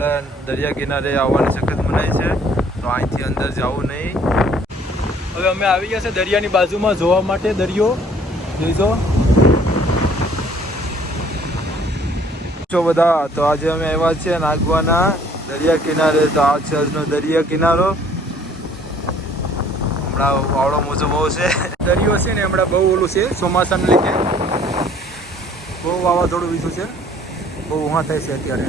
આપણે દરિયા કિનારે આવવાની સખત મનાઈ છે, તો અહીંથી અંદર જવું નહીં. હવે અમે આવી ગયા છે દરિયાની બાજુમાં જોવા માટે. દરિયો જોઈજો છો બધા. તો આજે અમે આવ્યા છીએ નાગવાના દરિયા કિનારે. તો આ છે આજનો દરિયા કિનારો. હમણાં વાવડો મોજો બહુ છે. દરિયો છે ને હમણાં બહુ ઓલું છે ચોમાસાને લીધે, બહુ વાવાઝોડું વીજું છે, બહુ ઉહા થાય છે અત્યારે.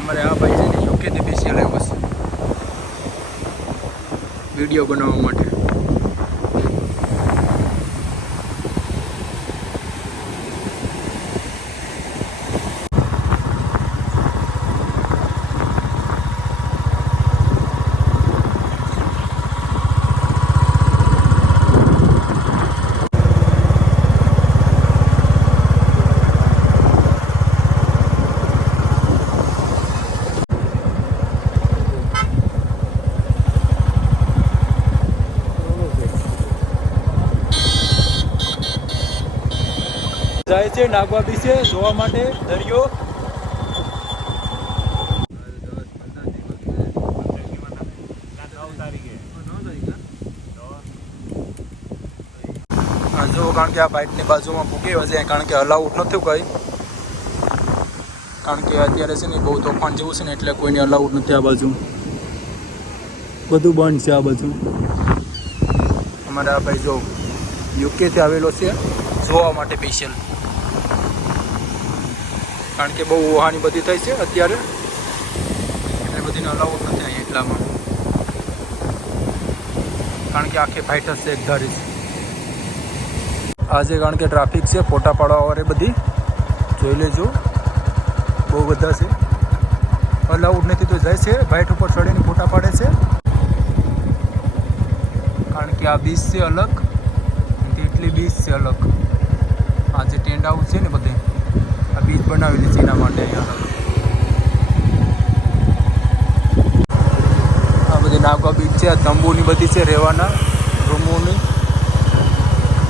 અમારે આ ભાઈ છે ને યુકેથી સ્પેશિયલ આવ્યો છે વિડીયો બનાવવા માટે. જાય છે નાગવા બીચે જોવા માટે દરિયો. જો કારણ કે આ બાઇકની બાજુમાં ભૂકી હશે, કારણ કે અલાઉડ નથી કંઈ, કારણ કે અત્યારે છે ને બહુ તોફાન જેવું છે ને એટલે કોઈને અલાઉડ નથી. આ બાજુ બધું બંધ છે. આ બાજુ અમારે આ ભાઈ જો યુકેથી આવેલો છે જોવા માટે સ્પેશિયલ, કારણ કે બહુ વહાની બધી થઈ છે અત્યારે એટલે બધીને અલાઉડ નથી અહીંયા એટલામાં, કારણ કે આખી ફાઇટ હશે એક ધારી છે આજે, કારણ કે ટ્રાફિક છે. ફોટા પાડવાવાળે બધી જોઈ લેજો, બહુ બધા છે. અલાઉડ નથી તો જાય છે ફાઇટ ઉપર ચડીને ફોટા પાડે છે, કારણ કે આ બીચ છે અલગ, એટલી બીચ છે અલગ. આ જે ટેન્ટ હાઉસ છે ને બધે આ બીચ બનાવેલી છે એના માટે અહીંયા આ બધી નાગવા બીચ છે. આ તંબુની બધી છે રહેવાના રૂમોની,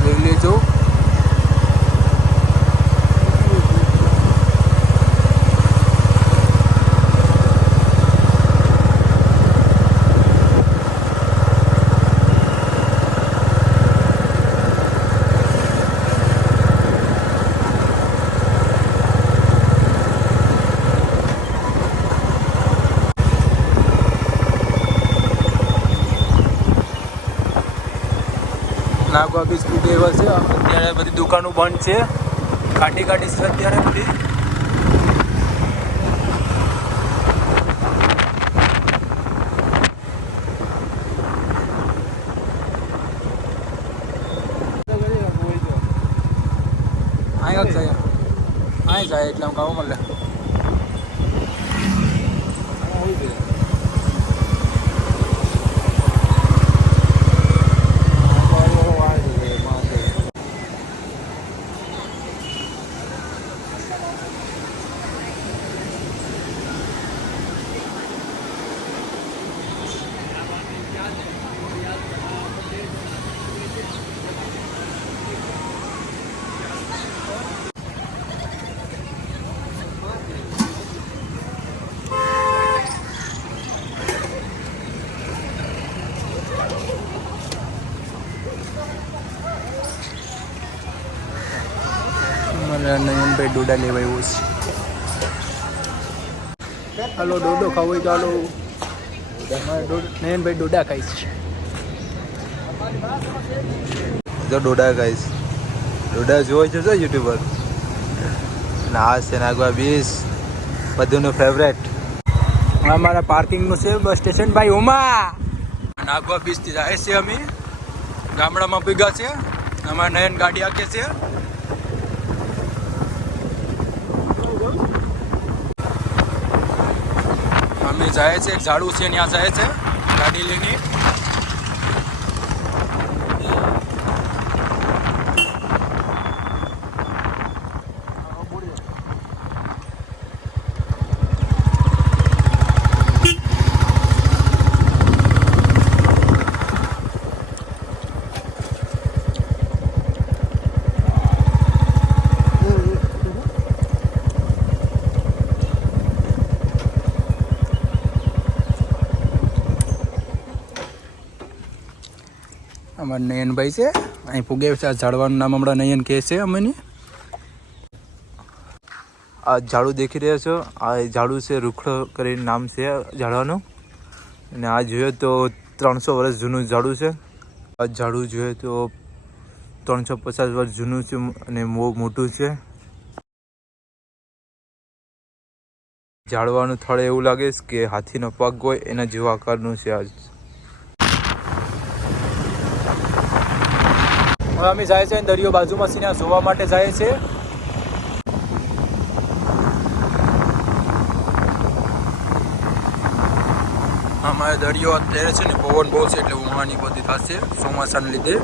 જોઈ લેજો. નાગવા બીચ બુક એવા છે. અત્યારે બધી દુકાનો બંધ છે, કાઢી છે અત્યારે બધી. અહીં જાય એટલે આમ ગાવું મળે. નયનભાઈ ડોડા લેવા આવ્યો છે. હાલો ડોડો ખાવો હોય તો હાલો. નયનભાઈ ડોડા ખાઈશ. જો ડોડા ખાઈશ. ડોડા જોઈ છે યુટ્યુબર. ના છે નાગવા બીચ બધુંનું ફેવરેટ. અમારા પાર્કિંગનું છે બસ સ્ટેશન ભાઈ ઉમા. નાગવા બીચથી જાય છે અમે ગામડામાં ભેગા છે. અમારા નયન ગાડી આખે છે. અમે જાય છે એક ઝાડુ છે ત્યાં જાય છે ગાડી લઈને. અમારા નયનભાઈ છે અહીં પૂગે છે. આ ઝાડવાનું નામ હમણાં નયન કહે છે અમને. આ ઝાડુ દેખી રહ્યા છો, આ ઝાડુ છે રૂખડો કરીને નામ છે ઝાડવાનું. અને આ જોઈએ તો 300 વર્ષ જૂનું ઝાડુ છે. આ ઝાડુ જોઈએ તો 350 વર્ષ જૂનું છે અને બહુ મોટું છે. ઝાડવાનું થડ એવું લાગે છે કે હાથીનો પગ હોય એના જેવા આકારનું છે. આજ હવે અમે જાય છે દરિયો બાજુમાં છે, જોવા માટે જાય છે. અમારે દરિયો અત્યારે છે ને પવન બહુ છે એટલે ઉહાની બધી થશે ચોમાસાને લીધે,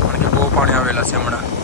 કારણ કે બહુ પાણી આવેલા છે હમણાં.